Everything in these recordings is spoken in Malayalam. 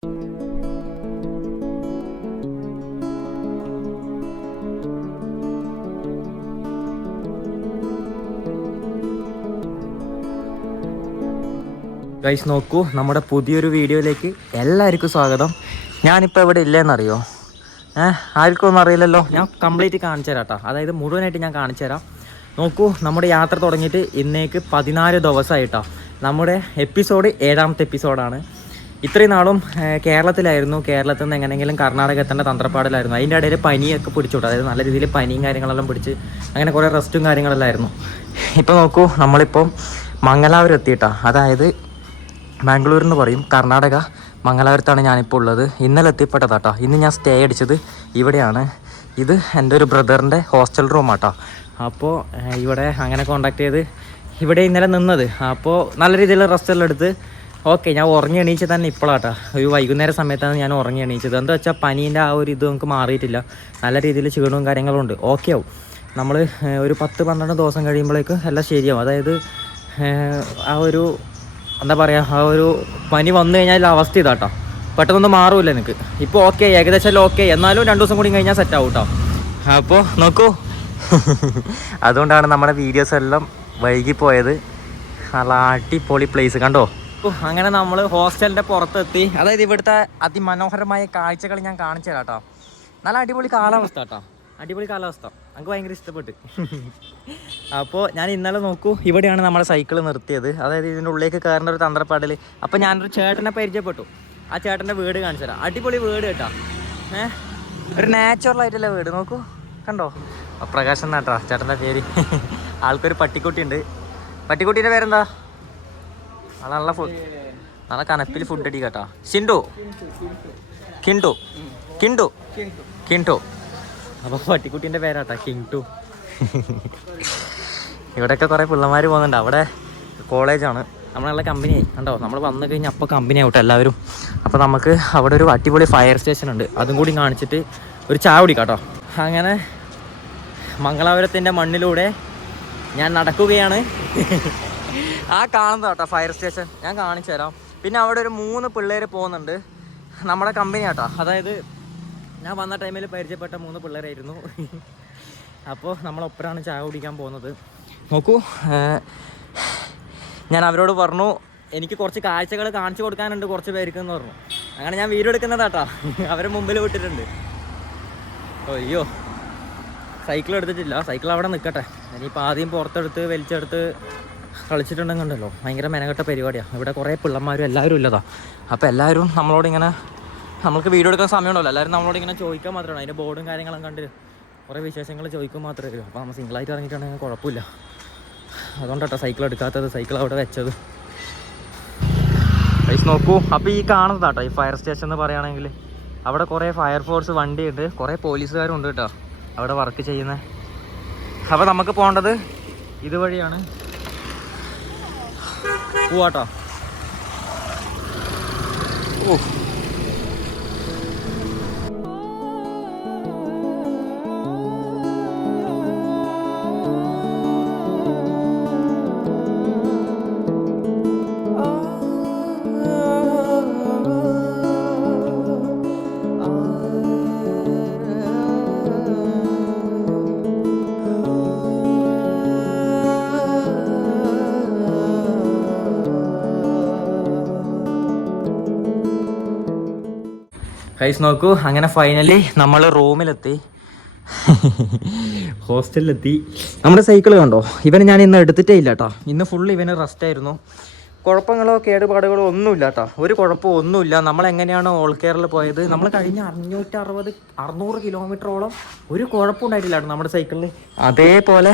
ഗൈസ് നോക്കൂ, നമ്മുടെ പുതിയൊരു വീഡിയോയിലേക്ക് എല്ലാവർക്കും സ്വാഗതം. ഞാനിപ്പോൾ ഇവിടെ ഇല്ലെന്നറിയോ? ആർക്കും ഒന്നും അറിയില്ലല്ലോ. ഞാൻ കംപ്ലീറ്റ് കാണിച്ചു തരാം കേട്ടോ. അതായത് മുഴുവനായിട്ട് ഞാൻ കാണിച്ചു തരാം. നോക്കൂ, നമ്മുടെ യാത്ര തുടങ്ങിയിട്ട് ഇന്നേക്ക് 14 ദിവസമായിട്ടോ. നമ്മുടെ എപ്പിസോഡ് 7ാമത്തെ എപ്പിസോഡാണ്. ഇത്രയും നാളും കേരളത്തിലായിരുന്നു. കേരളത്തിൽ നിന്ന് എങ്ങനെയെങ്കിലും കർണാടക എത്തേണ്ട തന്ത്രപ്പാടിലായിരുന്നു. അതിൻ്റെ ഇടയിൽ പനിയൊക്കെ പിടിച്ചോട്ടെ. അതായത് നല്ല രീതിയിൽ പനിയും കാര്യങ്ങളെല്ലാം പിടിച്ച് അങ്ങനെ കുറേ റെസ്റ്റും കാര്യങ്ങളെല്ലാമായിരുന്നു. ഇപ്പോൾ നോക്കൂ, നമ്മളിപ്പം മംഗലാപുരം എത്തിയിട്ടാ. അതായത് ബാംഗ്ലൂർ എന്ന് പറയും, കർണാടക മംഗലാപുരത്താണ് ഞാനിപ്പോൾ ഉള്ളത്. ഇന്നലെ എത്തിപ്പെട്ടതാട്ടോ. ഇന്ന് ഞാൻ സ്റ്റേ അടിച്ചത് ഇവിടെയാണ്. ഇത് എൻ്റെ ഒരു ബ്രദറിൻ്റെ ഹോസ്റ്റൽ റൂമാട്ടോ. അപ്പോൾ ഇവിടെ അങ്ങനെ കോണ്ടാക്ട് ചെയ്ത് ഇവിടെ ഇന്നലെ നിന്നത്. അപ്പോൾ നല്ല രീതിയിൽ റെസ്റ്റെല്ലാം എടുത്ത് ഓക്കെ. ഞാൻ ഉറങ്ങി എണീച്ച് തന്നെ ഇപ്പോഴാട്ടോ. ഒരു വൈകുന്നേര സമയത്താണ് ഞാൻ ഉറങ്ങി എണീച്ചത്. എന്താ വെച്ചാൽ പനീൻ്റെ ആ ഒരു ഇത് നമുക്ക് മാറിയിട്ടില്ല. നല്ല രീതിയിൽ ക്ഷീണവും കാര്യങ്ങളും ഉണ്ട്. ഓക്കെ ആവും. നമ്മൾ ഒരു 10-12 ദിവസം കഴിയുമ്പോഴേക്ക് എല്ലാം ശരിയാവും. അതായത് ആ ഒരു എന്താ പറയുക, ആ ഒരു പനി വന്നു കഴിഞ്ഞാൽ അവസ്ഥ ഇതാട്ടോ. പെട്ടെന്നൊന്നും മാറൂല എനിക്ക്. ഇപ്പോൾ ഓക്കെ, ഏകദേശം എല്ലാം ഓക്കെ. എന്നാലും 2 ദിവസം കൂടി കഴിഞ്ഞാൽ സെറ്റ് ആവും കേട്ടോ. അപ്പോൾ നോക്കൂ, അതുകൊണ്ടാണ് നമ്മുടെ വീഡിയോസ് എല്ലാം വൈകിപ്പോയത്. നല്ല അടിപൊളി പ്ലേസ് കണ്ടോ. അങ്ങനെ നമ്മൾ ഹോസ്റ്റലിൻ്റെ പുറത്തെത്തി. അതായത് ഇവിടുത്തെ അതിമനോഹരമായ കാഴ്ചകൾ ഞാൻ കാണിച്ചു തരാം കേട്ടോ. നല്ല അടിപൊളി കാലാവസ്ഥ കേട്ടോ. അടിപൊളി കാലാവസ്ഥ, എനിക്ക് ഭയങ്കര ഇഷ്ടപ്പെട്ട്. അപ്പോൾ ഞാൻ ഇന്നലെ നോക്കൂ, ഇവിടെയാണ് നമ്മുടെ സൈക്കിൾ നിർത്തിയത്. അതായത് ഇതിൻ്റെ ഉള്ളിലേക്ക് കയറുന്ന ഒരു തന്ത്രപ്പാടിൽ. അപ്പോൾ ഞാനൊരു ചേട്ടനെ പരിചയപ്പെട്ടു. ആ ചേട്ടൻ്റെ വീട് കാണിച്ചു തരാം. അടിപൊളി വീട് കേട്ടോ. ഒരു നാച്ചുറലായിട്ടുള്ള വീട് നോക്കൂ, കണ്ടോ. പ്രകാശൻ എന്നാട്ടോ ചേട്ടൻ്റെ പേര്. ആൾക്കൊരു പട്ടിക്കുട്ടിയുണ്ട്. പട്ടിക്കുട്ടീൻ്റെ പേരെന്താ? നല്ല നല്ല കനപ്പിൽ ഫുഡ് അടി കേട്ടോ. ഷിൻഡു, കിൻഡു, കിൻഡു, കിൻഡു. അപ്പോൾ പട്ടിക്കുട്ടീൻ്റെ പേരാട്ടാ കിൻഡു. ഇവിടെയൊക്കെ കുറേ പിള്ളമാർ പോകുന്നുണ്ട്. അവിടെ കോളേജാണ്. നമ്മളെ കമ്പനിയായി കണ്ടോ. നമ്മൾ വന്നു കഴിഞ്ഞാൽ അപ്പോൾ കമ്പനി ആവട്ടെ എല്ലാവരും. അപ്പോൾ നമുക്ക് അവിടെ ഒരു അടിപൊളി ഫയർ സ്റ്റേഷൻ ഉണ്ട്. അതും കൂടി കാണിച്ചിട്ട് ഒരു ചായ കുടിക്കാം കേട്ടോ. അങ്ങനെ മംഗലാപുരത്തിൻ്റെ മണ്ണിലൂടെ ഞാൻ നടക്കുകയാണ്. ആ കാണുന്നത് കേട്ടോ ഫയർ സ്റ്റേഷൻ. ഞാൻ കാണിച്ചു തരാം. പിന്നെ അവിടെ ഒരു 3 പിള്ളേർ പോകുന്നുണ്ട്. നമ്മുടെ കമ്പനി കേട്ടോ. അതായത് ഞാൻ വന്ന ടൈമിൽ പരിചയപ്പെട്ട 3 പിള്ളേരായിരുന്നു. അപ്പോൾ നമ്മളൊപ്പരാണ് ചായ കുടിക്കാൻ പോകുന്നത്. നോക്കൂ, ഞാൻ അവരോട് പറഞ്ഞു എനിക്ക് കുറച്ച് കാഴ്ചകൾ കാണിച്ചു കൊടുക്കാനുണ്ട് കുറച്ച് പേർക്കെന്ന് പറഞ്ഞു. അങ്ങനെ ഞാൻ വീഡിയോ എടുക്കുന്നതാട്ടോ. അവരെ മുമ്പിൽ വിട്ടിട്ടുണ്ട്. അയ്യോ, സൈക്കിൾ എടുത്തിട്ടില്ല. സൈക്കിൾ അവിടെ നിൽക്കട്ടെ. ഇനിയിപ്പോൾ ആദ്യം പുറത്തെടുത്ത് വലിച്ചെടുത്ത് കളിച്ചിട്ടുണ്ടെങ്കിലോ ഭയങ്കര മെനക്കെട്ട പരിപാടിയാണ്. ഇവിടെ കുറേ പിള്ളന്മാരും എല്ലാവരും ഇല്ലതാ. അപ്പോൾ എല്ലാവരും നമ്മളോടിങ്ങനെ, നമുക്ക് വീഡിയോ എടുക്കാൻ സമയമുണ്ടല്ലോ, എല്ലാവരും നമ്മളോട് ഇങ്ങനെ ചോദിക്കാൻ മാത്രമാണ്. അതിൻ്റെ ബോർഡും കാര്യങ്ങളും കണ്ട് കുറേ വിശേഷങ്ങൾ ചോദിക്കാൻ മാത്രമേ വരും. അപ്പോൾ നമ്മൾ സിംഗിളായിട്ട് ഇറങ്ങിയിട്ടുണ്ടെങ്കിൽ കുഴപ്പമില്ല. അതുകൊണ്ടാട്ടോ സൈക്കിൾ എടുക്കാത്തത്, സൈക്കിൾ അവിടെ വെച്ചത്. പൈസ നോക്കൂ. അപ്പോൾ ഈ കാണുന്നതാട്ടോ ഈ ഫയർ സ്റ്റേഷൻ എന്ന് പറയുകയാണെങ്കിൽ. അവിടെ കുറേ ഫയർഫോഴ്സ് വണ്ടിയുണ്ട്, കുറേ പോലീസുകാരും ഉണ്ട് കേട്ടോ അവിടെ വർക്ക് ചെയ്യുന്നത്. അപ്പോൾ നമുക്ക് പോകേണ്ടത് ഇതുവഴിയാണ്. പോവാട്ടോ. ഓ, ഗൈസ് നോക്കൂ, അങ്ങനെ ഫൈനലി നമ്മൾ റൂമിലെത്തി, ഹോസ്റ്റലിലെത്തി. നമ്മുടെ സൈക്കിൾ കണ്ടോ, ഇവന് ഞാൻ ഇന്ന് എടുത്തിട്ടേ ഇല്ല കേട്ടോ. ഇന്ന് ഫുള്ള് ഇവന് റെസ്റ്റ് ആയിരുന്നു. കുഴപ്പങ്ങളോ കേടുപാടുകളോ ഒന്നുമില്ല കേട്ടോ. ഒരു കുഴപ്പമോ ഒന്നുമില്ല. നമ്മളെങ്ങനെയാണ് ഓൾ കേരള പോയത്, നമ്മൾ കഴിഞ്ഞ 560-600 കിലോമീറ്ററോളം ഒരു കുഴപ്പമുണ്ടായിട്ടില്ല കേട്ടോ നമ്മുടെ സൈക്കിളിൽ. അതേപോലെ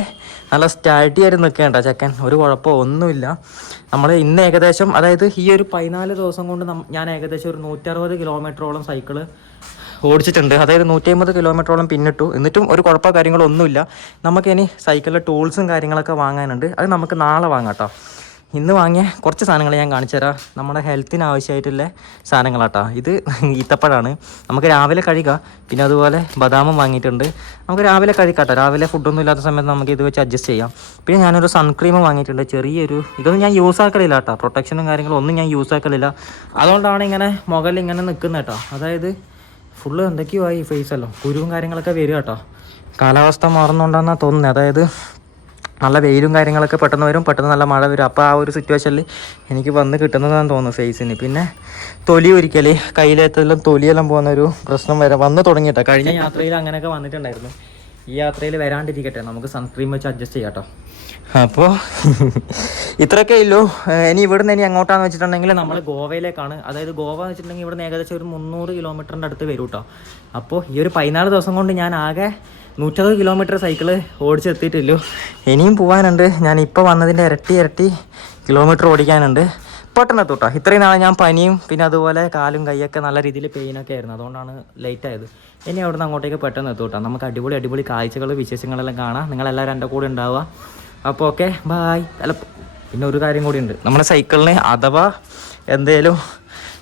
നല്ല സ്റ്റാർട്ടി ആയിട്ട് നിൽക്കേണ്ട ചെക്കൻ, ഒരു കുഴപ്പമോ ഒന്നുമില്ല. നമ്മൾ ഇന്ന് ഏകദേശം, അതായത് ഈ ഒരു 14 ദിവസം കൊണ്ട് ഞാൻ ഏകദേശം ഒരു 160 കിലോമീറ്ററോളം സൈക്കിള് ഓടിച്ചിട്ടുണ്ട്. അതായത് 150 കിലോമീറ്ററോളം പിന്നിട്ടു. എന്നിട്ടും ഒരു കുഴപ്പമോ കാര്യങ്ങളോ ഒന്നുമില്ല. നമുക്കിനി സൈക്കിളിലെ ടൂൾസും കാര്യങ്ങളൊക്കെ വാങ്ങാനുണ്ട്. അത് നമുക്ക് നാളെ വാങ്ങാം കേട്ടോ. ഇന്ന് വാങ്ങിയ കുറച്ച് സാധനങ്ങൾ ഞാൻ കാണിച്ചു തരാം. നമ്മുടെ ഹെൽത്തിന് ആവശ്യമായിട്ടുള്ള സാധനങ്ങളാട്ടോ. ഇത് ഈത്തപ്പഴമാണ്. നമുക്ക് രാവിലെ കഴിക്കാം. പിന്നെ അതുപോലെ ബദാമും വാങ്ങിയിട്ടുണ്ട്. നമുക്ക് രാവിലെ കഴിക്കാട്ടോ. രാവിലെ ഫുഡൊന്നും ഇല്ലാത്ത സമയത്ത് നമുക്ക് ഇത് വെച്ച് അഡ്ജസ്റ്റ് ചെയ്യാം. പിന്നെ ഞാനൊരു സൺക്രീം വാങ്ങിയിട്ടുണ്ട്. ചെറിയൊരു ഇതൊന്നും ഞാൻ യൂസ് ആക്കലില്ല കേട്ടോ. പ്രൊട്ടക്ഷനും കാര്യങ്ങളും ഒന്നും ഞാൻ യൂസ് ആക്കലില്ല. അതുകൊണ്ടാണ് ഇങ്ങനെ മുകളിൽ ഇങ്ങനെ നിൽക്കുന്നത് കേട്ടോ. അതായത് ഫുള്ള് എന്തൊക്കെയോ ആയി ഫേസല്ലോ, കുരുവും കാര്യങ്ങളൊക്കെ വരും കേട്ടോ. കാലാവസ്ഥ മാറുന്നുണ്ടെന്നാണ് തോന്നുന്നത്. അതായത് നല്ല വെയിലും കാര്യങ്ങളൊക്കെ പെട്ടെന്ന് വരും, പെട്ടെന്ന് നല്ല മഴ വരും. അപ്പോൾ ആ ഒരു സിറ്റുവേഷനിൽ എനിക്ക് വന്ന് കിട്ടുന്നതാണെന്ന് തോന്നുന്നു ഫേസിന്. പിന്നെ തൊലി ഒരിക്കൽ കയ്യിലേത്തെല്ലാം തൊലിയെല്ലാം പോകുന്ന ഒരു പ്രശ്നം വന്ന് തുടങ്ങിയിട്ടോ. കഴിഞ്ഞ യാത്രയിൽ അങ്ങനെയൊക്കെ വന്നിട്ടുണ്ടായിരുന്നു. ഈ യാത്രയിൽ വരാണ്ടിരിക്കട്ടെ, നമുക്ക് സൺക്രീം വെച്ച് അഡ്ജസ്റ്റ് ചെയ്യാം കേട്ടോ. അപ്പോൾ ഇത്രയൊക്കെ ഉള്ളൂ. ഇനി ഇവിടുന്ന് ഇനി എങ്ങോട്ടാന്ന് വെച്ചിട്ടുണ്ടെങ്കിൽ നമ്മൾ ഗോവയിലേക്കാണ്. അതായത് ഗോവ എന്ന് വെച്ചിട്ടുണ്ടെങ്കിൽ ഇവിടുന്ന് ഏകദേശം ഒരു 300 കിലോമീറ്ററിൻ്റെ അടുത്ത് വരും കേട്ടോ. അപ്പോൾ ഈ ഒരു 14 ദിവസം കൊണ്ട് ഞാൻ ആകെ 160 കിലോമീറ്റർ സൈക്കിള് ഓടിച്ചെത്തിയിട്ടില്ലു. ഇനിയും പോകാനുണ്ട്. ഞാൻ ഇപ്പോൾ വന്നതിൻ്റെ ഇരട്ടി കിലോമീറ്റർ ഓടിക്കാനുണ്ട്. പെട്ടെന്ന് എത്തും കേട്ടോ. ഇത്രയും നാളെ ഞാൻ പനിയും പിന്നെ അതുപോലെ കാലും കൈയൊക്കെ നല്ല രീതിയിൽ പെയിനൊക്കെ ആയിരുന്നു. അതുകൊണ്ടാണ് ലേറ്റ് ആയത്. ഇനി അവിടെ നിന്ന് അങ്ങോട്ടേക്ക് പെട്ടെന്ന് എത്തും കേട്ടോ. നമുക്ക് അടിപൊളി കാഴ്ചകൾ വിശേഷങ്ങളെല്ലാം കാണാം. നിങ്ങളെല്ലാവരും എൻ്റെ കൂടെ ഉണ്ടാവുക. അപ്പോൾ ഓക്കെ, ബായ്. അല്ല, പിന്നെ ഒരു കാര്യം കൂടി ഉണ്ട്. നമ്മുടെ സൈക്കിളിന് അഥവാ എന്തേലും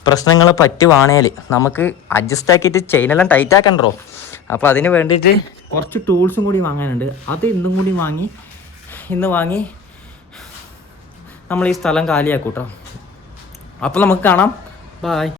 പ്രശ്നങ്ങൾ പറ്റുവാണേൽ നമുക്ക് അഡ്ജസ്റ്റ് ആക്കിയിട്ട് ചെയിനെല്ലാം ടൈറ്റ് ആക്കണ്ടോ. അപ്പോൾ അതിന് വേണ്ടിയിട്ട് കുറച്ച് ടൂൾസും കൂടി വാങ്ങാനുണ്ട്. അത് ഇന്ന് വാങ്ങി നമ്മൾ ഈ സ്ഥലം കാലിയാക്കും കേട്ടോ. അപ്പോൾ നമുക്ക് കാണാം. ബായ്.